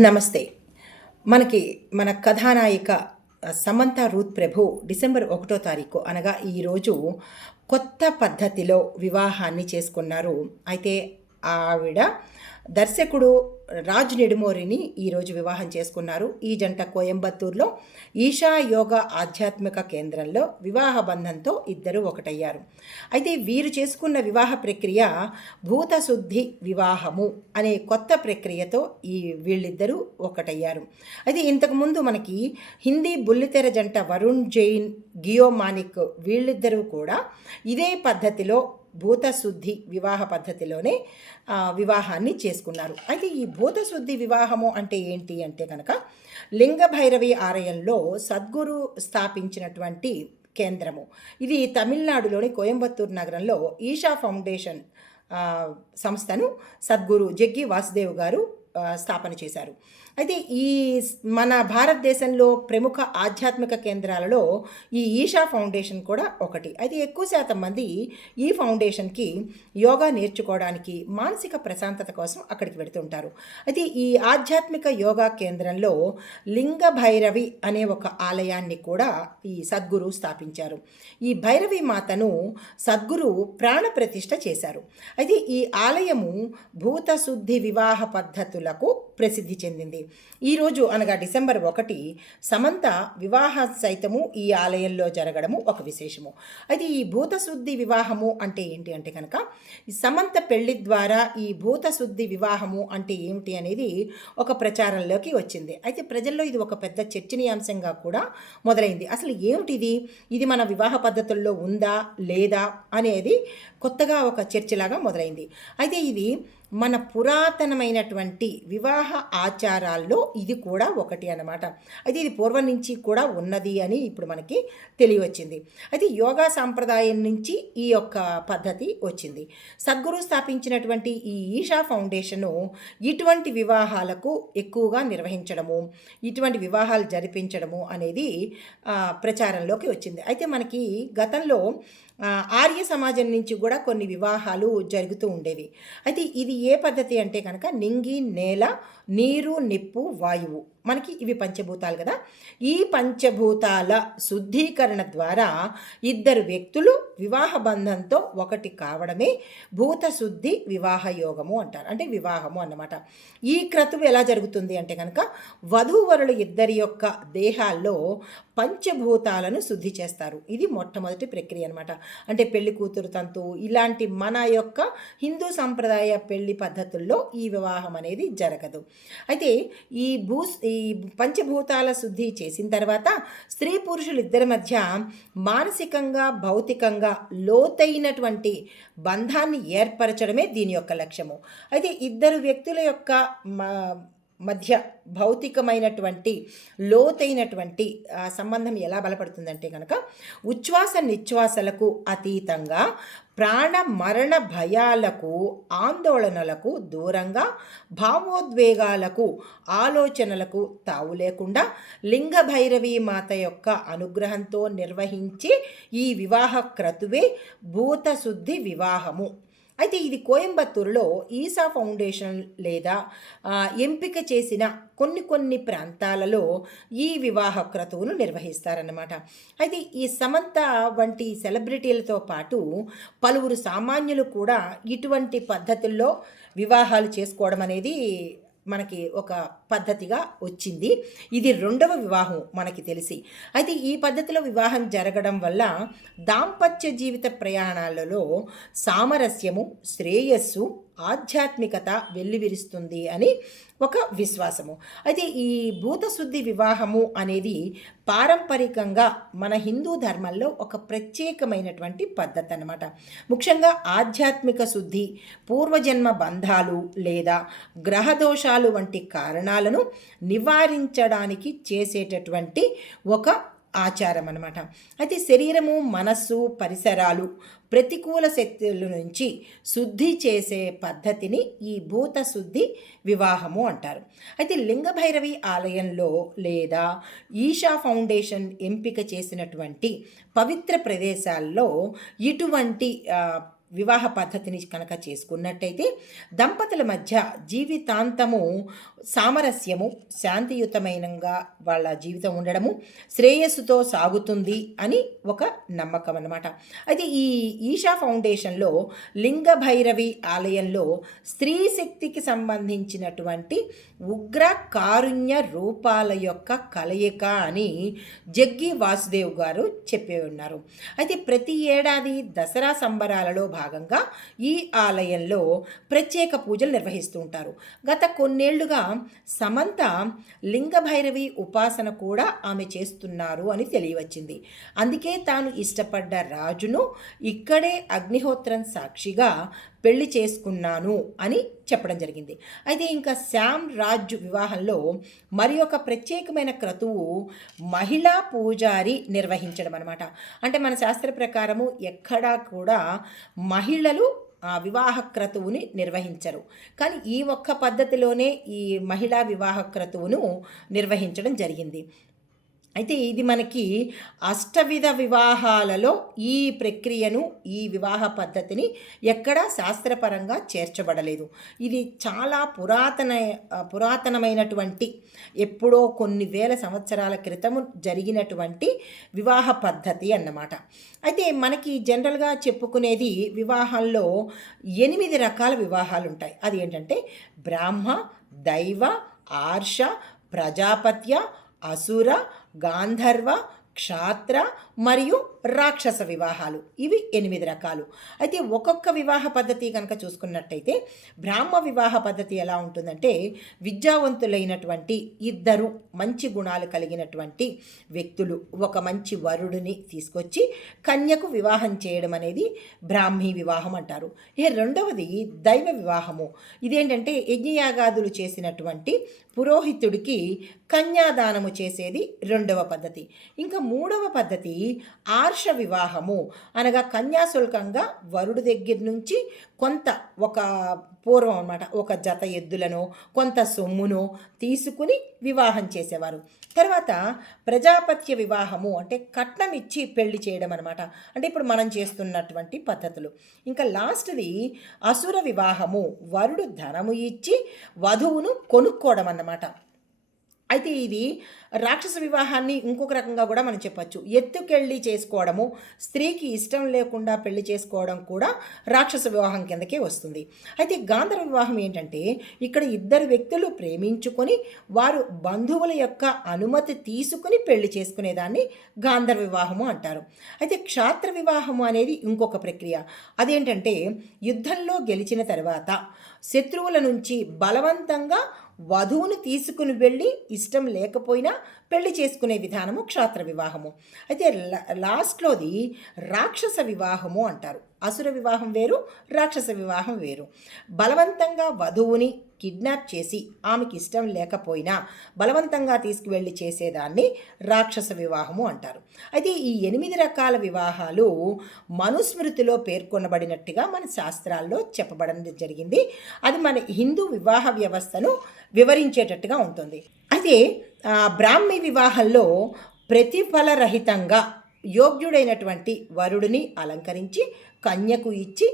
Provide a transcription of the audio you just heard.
నమస్తే. మన కథానాయిక సమంత రూత్ ప్రభు డిసెంబర్ 1వ తారీఖు అనగా ఈరోజు కొత్త పద్ధతిలో వివాహాన్ని చేసుకున్నారు. అయితే ఆవిడ దర్శకుడు రాజ్ నెడుమోరిని ఈరోజు వివాహం చేసుకున్నారు. ఈ జంట కోయంబత్తూరులో ఈషా యోగా ఆధ్యాత్మిక కేంద్రంలో వివాహ బంధంతో ఇద్దరు ఒకటయ్యారు. అయితే వీరు చేసుకున్న వివాహ ప్రక్రియ భూతశుద్ధి వివాహము అనే కొత్త ప్రక్రియతో వీళ్ళిద్దరూ ఒకటయ్యారు. అయితే ఇంతకుముందు మనకి హిందీ బుల్లితెర జంట వరుణ్ జైన్, గియో మానిక్ వీళ్ళిద్దరూ కూడా ఇదే పద్ధతిలో భూతశుద్ధి వివాహ పద్ధతిలోనే వివాహాన్ని చేసుకున్నారు. అయితే ఈ భూతశుద్ధి వివాహము అంటే ఏంటి అంటే కనుక లింగభైరవి ఆలయంలో సద్గురు స్థాపించినటువంటి కేంద్రము. ఇది తమిళనాడులోని కోయంబత్తూరు నగరంలో ఈషా ఫౌండేషన్ సంస్థను సద్గురు జగ్గి వాసుదేవ్ గారు స్థాపన చేశారు. అయితే మన భారతదేశంలో ప్రముఖ ఆధ్యాత్మిక కేంద్రాలలో ఈ ఈషా ఫౌండేషన్ కూడా ఒకటి. అయితే ఎక్కువ శాతం మంది ఈ ఫౌండేషన్కి యోగా నేర్చుకోవడానికి, మానసిక ప్రశాంతత కోసం అక్కడికి వెళుతుంటారు. అయితే ఈ ఆధ్యాత్మిక యోగా కేంద్రంలో లింగ భైరవి అనే ఒక ఆలయాన్ని కూడా ఈ సద్గురు స్థాపించారు. ఈ భైరవి మాతను సద్గురు ప్రాణప్రతిష్ఠ చేశారు. అయితే ఈ ఆలయము భూతశుద్ధి వివాహ పద్ధతులకు ప్రసిద్ధి చెందింది. ఈరోజు అనగా డిసెంబర్ 1 సమంత వివాహ సైతము ఈ ఆలయంలో జరగడము ఒక విశేషము. అయితే ఈ భూతశుద్ధి వివాహము అంటే ఏంటి అంటే కనుక సమంత పెళ్లి ద్వారా ఈ భూతశుద్ధి వివాహము అంటే ఏమిటి అనేది ఒక ప్రచారంలోకి వచ్చింది. అయితే ప్రజల్లో ఇది ఒక పెద్ద చర్చనీయాంశంగా కూడా మొదలైంది. అసలు ఏమిటిది, ఇది మన వివాహ పద్ధతుల్లో ఉందా లేదా అనేది కొత్తగా ఒక చర్చలాగా మొదలైంది. అయితే ఇది మన పురాతనమైనటువంటి వివాహ ఆచారాల్లో ఇది కూడా ఒకటి అన్నమాట. అయితే ఇది పూర్వం నుంచి కూడా ఉన్నది అని ఇప్పుడు మనకి తెలియవచ్చింది. అయితే యోగా సాంప్రదాయం నుంచి ఈ యొక్క పద్ధతి వచ్చింది. సద్గురు స్థాపించినటువంటి ఈ ఈషా ఫౌండేషను ఇటువంటి వివాహాలకు ఎక్కువగా నిర్వహించడము, ఇటువంటి వివాహాలు జరిపించడము అనేది ప్రచారంలోకి వచ్చింది. అయితే మనకి గతంలో ఆర్య సమాజం నుంచి కూడా కొన్ని వివాహాలు జరుగుతూ ఉండేవి. అయితే ఇది ఏ పద్ధతి అంటే కనుక నింగి, నేల, నీరు, నిప్పు, వాయువు, మనకి ఇవి పంచభూతాలు కదా. ఈ పంచభూతాల శుద్ధీకరణ ద్వారా ఇద్దరు వ్యక్తులు వివాహ బంధంతో ఒకటి కావడమే భూతశుద్ధి వివాహ యోగము అంటారు, అంటే వివాహము అన్నమాట. ఈ క్రతువు ఎలా జరుగుతుంది అంటే కనుక వధూవరులు ఇద్దరి యొక్క దేహాల్లో పంచభూతాలను శుద్ధి చేస్తారు. ఇది మొట్టమొదటి ప్రక్రియ అనమాట. అంటే పెళ్లి కూతురు తంతు ఇలాంటి మన యొక్క హిందూ సంప్రదాయ పెళ్లి పద్ధతుల్లో ఈ వివాహం అనేది జరగదు. అయితే ఈ పంచభూతాల శుద్ధి చేసిన తర్వాత స్త్రీ పురుషులు ఇద్దరి మధ్య మానసికంగా, భౌతికంగా లోతైనటువంటి బంధాన్ని ఏర్పరచడమే దీని యొక్క లక్ష్యము. అయితే ఇద్దరు వ్యక్తుల యొక్క మధ్య భౌతికమైనటువంటి లోతైనటువంటి సంబంధం ఎలా బలపడుతుందంటే కనుక ఉచ్ఛ్వాస నిశ్వాసలకు అతీతంగా, ప్రాణ మరణ భయాలకు, ఆందోళనలకు దూరంగా, భావోద్వేగాలకు, ఆలోచనలకు తావు లేకుండా లింగ భైరవీ మాత యొక్క అనుగ్రహంతో నిర్వహించే ఈ వివాహ క్రతువే భూతశుద్ధి వివాహము. అయితే ఇది కోయంబత్తూరులో ఈషా ఫౌండేషన్ లేదా ఎంపిక చేసిన కొన్ని ప్రాంతాలలో ఈ వివాహ క్రతువును నిర్వహిస్తారన్నమాట. అయితే ఈ సమంత వంటి సెలబ్రిటీలతో పాటు పలువురు సామాన్యులు కూడా ఇటువంటి పద్ధతుల్లో వివాహాలు చేసుకోవడం అనేది మనకి ఒక పద్ధతిగా వచ్చింది. ఇది 2వ వివాహం మనకి తెలిసి. అయితే ఈ పద్ధతిలో వివాహం జరగడం వల్ల దాంపత్య జీవిత ప్రయాణాలలో సామరస్యము, శ్రేయస్సు, ఆధ్యాత్మికత వెల్లివిరుస్తుంది అని ఒక విశ్వాసము. అయితే ఈ భూతశుద్ధి వివాహము అనేది పారంపరికంగా మన హిందూ ధర్మంలో ఒక ప్రత్యేకమైనటువంటి పద్ధతి అన్నమాట. ముఖ్యంగా ఆధ్యాత్మిక శుద్ధి, పూర్వజన్మ బంధాలు లేదా గ్రహదోషాలు వంటి కారణాలను నివారించడానికి చేసేటటువంటి ఒక ఆచారం అన్నమాట. అయితే శరీరము, మనస్సు, పరిసరాలు ప్రతికూల శక్తుల నుంచి శుద్ధి చేసే పద్ధతిని ఈ భూతశుద్ధి వివాహము అంటారు. అయితే లింగభైరవి ఆలయంలో లేదా ఈషా ఫౌండేషన్ ఎంపిక చేసినటువంటి పవిత్ర ప్రదేశాల్లో ఇటువంటి వివాహ పద్ధతిని కనుక చేసుకున్నట్టయితే దంపతుల మధ్య జీవితాంతము సామరస్యము, శాంతియుతమైనగా వాళ్ళ జీవితం ఉండడము, శ్రేయస్సుతో సాగుతుంది అని ఒక నమ్మకం అన్నమాట. అయితే ఈ ఈషా ఫౌండేషన్లో లింగ భైరవి ఆలయంలో స్త్రీ శక్తికి సంబంధించినటువంటి ఉగ్ర కారుణ్య రూపాల యొక్క కలయిక అని జగ్గి వాసుదేవ్ గారు చెప్పి ఉన్నారు. అయితే ప్రతి ఏడాది దసరా సంబరాలలో భాగంగా ఈ ఆలయంలో ప్రత్యేక పూజలు నిర్వహిస్తూ ఉంటారు. గత కొన్నేళ్లుగా సమంత లింగ భైరవి ఉపాసన కూడా ఆమె చేస్తున్నారు అని తెలియవచ్చింది. అందుకే తాను ఇష్టపడ్డ రాజును ఇక్కడే అగ్నిహోత్రం సాక్షిగా పెళ్లి చేసుకున్నాను అని చెప్పడం జరిగింది. అయితే ఇంకా శ్యామ్ రాజ్ వివాహంలో మరి ఒక ప్రత్యేకమైన క్రతువు మహిళా పూజారి నిర్వహించడం అనమాట. అంటే మన శాస్త్ర ప్రకారము ఎక్కడా కూడా మహిళలు వివాహ క్రతువుని నిర్వహించరు, కానీ ఈ ఒక్క పద్ధతిలోనే ఈ మహిళా వివాహ క్రతువును నిర్వహించడం జరిగింది. అయితే ఇది మనకి అష్టవిధ వివాహాలలో ఈ ప్రక్రియను, ఈ వివాహ పద్ధతిని ఎక్కడా శాస్త్రపరంగా చేర్చబడలేదు. ఇది చాలా పురాతనమైనటువంటి, ఎప్పుడో కొన్ని వేల సంవత్సరాల క్రితము జరిగినటువంటి వివాహ పద్ధతి అన్నమాట. అయితే మనకి జనరల్గా చెప్పుకునేది వివాహాల్లో 8 రకాల వివాహాలు ఉంటాయి. అది ఏంటంటే బ్రాహ్మ, దైవ, ఆర్ష, ప్రజాపత్య, అసుర, గాంధర్వ, క్షాత్ర మరియు రాక్షస వివాహాలు. ఇవి 8 రకాలు. అయితే ఒక్కొక్క వివాహ పద్ధతి కనుక చూసుకున్నట్టయితే బ్రాహ్మ వివాహ పద్ధతి ఎలా ఉంటుందంటే విద్యావంతులైనటువంటి 2 మంచి గుణాలు కలిగినటువంటి వ్యక్తులు ఒక మంచి వరుడిని తీసుకొచ్చి కన్యకు వివాహం చేయడం అనేది బ్రాహ్మీ వివాహం అంటారు. రెండవది దైవ వివాహము. ఇదేంటంటే యజ్ఞయాగాదులు చేసినటువంటి పురోహితుడికి కన్యాదానము చేసేది రెండవ పద్ధతి. ఇంకా మూడవ పద్ధతి ఆర్ష వివాహము, అనగా కన్యాశుల్కంగా వరుడు దగ్గర నుంచి కొంత ఒక పూర్వం అన్నమాట ఒక జత ఎద్దులను కొంత సొమ్మును తీసుకుని వివాహం చేసేవారు. తర్వాత ప్రజాపత్య వివాహము అంటే కట్నం ఇచ్చి పెళ్లి చేయడం అనమాట. అంటే ఇప్పుడు మనం చేస్తున్నటువంటి పద్ధతులు. ఇంకా లాస్ట్ది అసుర వివాహము, వరుడు ధనము ఇచ్చి వధువును కొనుక్కోవడం అన్నమాట. అయితే ఇది రాక్షస వివాహాన్ని ఇంకొక రకంగా కూడా మనం చెప్పచ్చు. ఎత్తుకెళ్ళి చేసుకోవడము, స్త్రీకి ఇష్టం లేకుండా పెళ్లి చేసుకోవడం కూడా రాక్షస వివాహం కిందకే వస్తుంది. అయితే గాంధర్వ వివాహం ఏంటంటే ఇక్కడ 2 వ్యక్తులు ప్రేమించుకొని వారు బంధువుల యొక్క అనుమతి తీసుకుని పెళ్లి చేసుకునేదాన్ని గాంధర్వ వివాహము అంటారు. అయితే క్షాత్ర వివాహము అనేది ఇంకొక ప్రక్రియ. అదేంటంటే యుద్ధంలో గెలిచిన తర్వాత శత్రువుల నుంచి బలవంతంగా వధువును తీసుకుని వెళ్ళి ఇష్టం లేకపోయినా పెళ్లి చేసుకునే విధానము క్షాత్ర వివాహము. అయితే లాస్ట్లోది రాక్షస వివాహము అంటారు. అసుర వివాహం వేరు, రాక్షస వివాహం వేరు. బలవంతంగా వధువుని కిడ్నాప్ చేసి ఆమెకి ఇష్టం లేకపోయినా బలవంతంగా తీసుకువెళ్ళి చేసేదాన్ని రాక్షస వివాహము అంటారు. అయితే ఈ 8 రకాల వివాహాలు మనుస్మృతిలో పేర్కొనబడినట్టుగా మన శాస్త్రాల్లో చెప్పబడడం జరిగింది. అది మన హిందూ వివాహ వ్యవస్థను వివరించేటట్టుగా ఉంటుంది. అయితే బ్రాహ్మీ వివాహంలో ప్రతిఫలరహితంగా యోగ్యుడైనటువంటి వరుడిని అలంకరించి కన్యకు ఇచ్చి